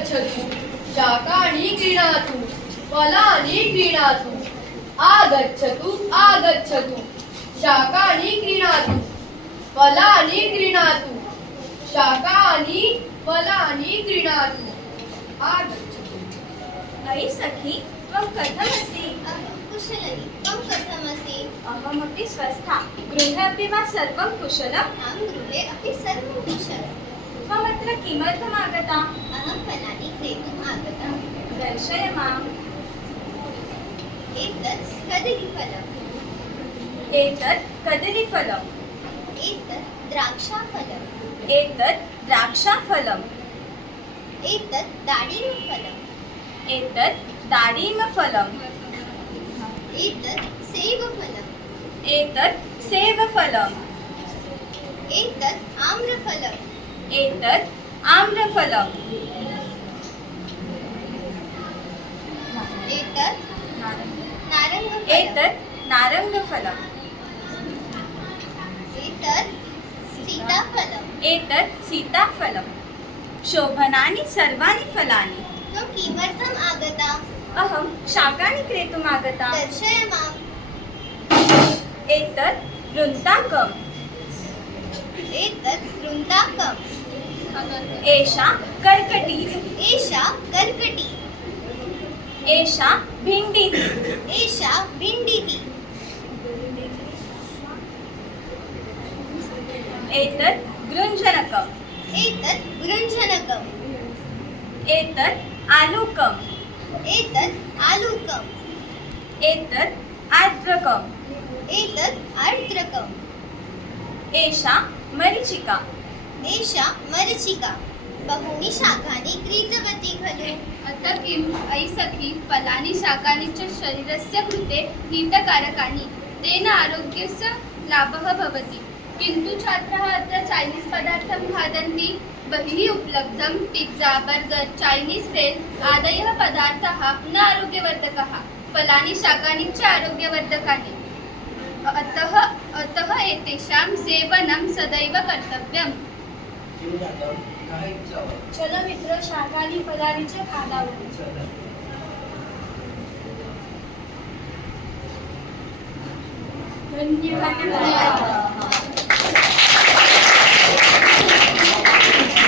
आगच्छतु शाकानि क्रीणातु फलानि क्रीणातु आगच्छतु आगच्छतु शाकानि क्रीणातु फलानि क्रीणातु शाकानि फलानि क्रीणातु आगच्छतु। अयि सखी त्वं कथमसि? कुशलिनी, त्वं कथमसि? अहमपि स्वस्था। गृहे अपि वा सर्वं कुशलम्? आं गृहे अपि सर्वं कुशलम्। त्वमत्र किमर्थम् आगता? अहं फलानि क्रेतुम् आगता। दर्शय माम्। एतत् कदलीफलम्। एतत् कदलीफलम्। एतत् द्राक्षाफलम्। एतत् द्राक्षाफलम्। एतत् दाडिमफलम्। एतत् दाडिमफलम्। एतत् सेवफलम्। एतत् सेवफलम्। एतत् आम्रफलम्। एतत् आम्रफलम्। एतत् नारङ्गफलम्। एतत् नारङ्गफलम्। एतत् सीताफलम्। एतत् सीताफलम्। शोभनानि सर्वाणि फलानि। त्वं किमर्थम् आगता? अहं शाकानि क्रेतुम् आगता। दर्शय माम्। एतत् वृन्ताकम्। एतत् वृन्ताकम्। एषा कर्कटी। एषा कर्कटी। एषा भिण्डिः। एषा भिण्डिः। एतत् गृञ्जनकम्। एतत् गृञ्जनकम्। एतत् आलूकम्। एतत् आलूकम्। एतत् आर्द्रकम्। एतत् आर्द्रकम्। एषा मरीचिका। एषा मरीचिका। बहूनि शाकानि क्रीतवती खलु। अतः किम् अयि सखी फलानि शाकानि च शरीरस्य कृते हितकारकानि तेन आरोग्यस्य लाभः भवति किन्तु छात्राः अत्र चैनीस् पदार्थं खादन्ति बहिः उपलब्धं पिज़्ज़ा बर्गर् चैनीस् रेल् आदयः पदार्थाः न आरोग्यवर्धकाः फलानि शाकानि च आरोग्यवर्धकानि अतः एतेषां सेवनं सदैव कर्तव्यम्। चलो मित्र शाकानि फलानि च खादावः। धन्यवाद।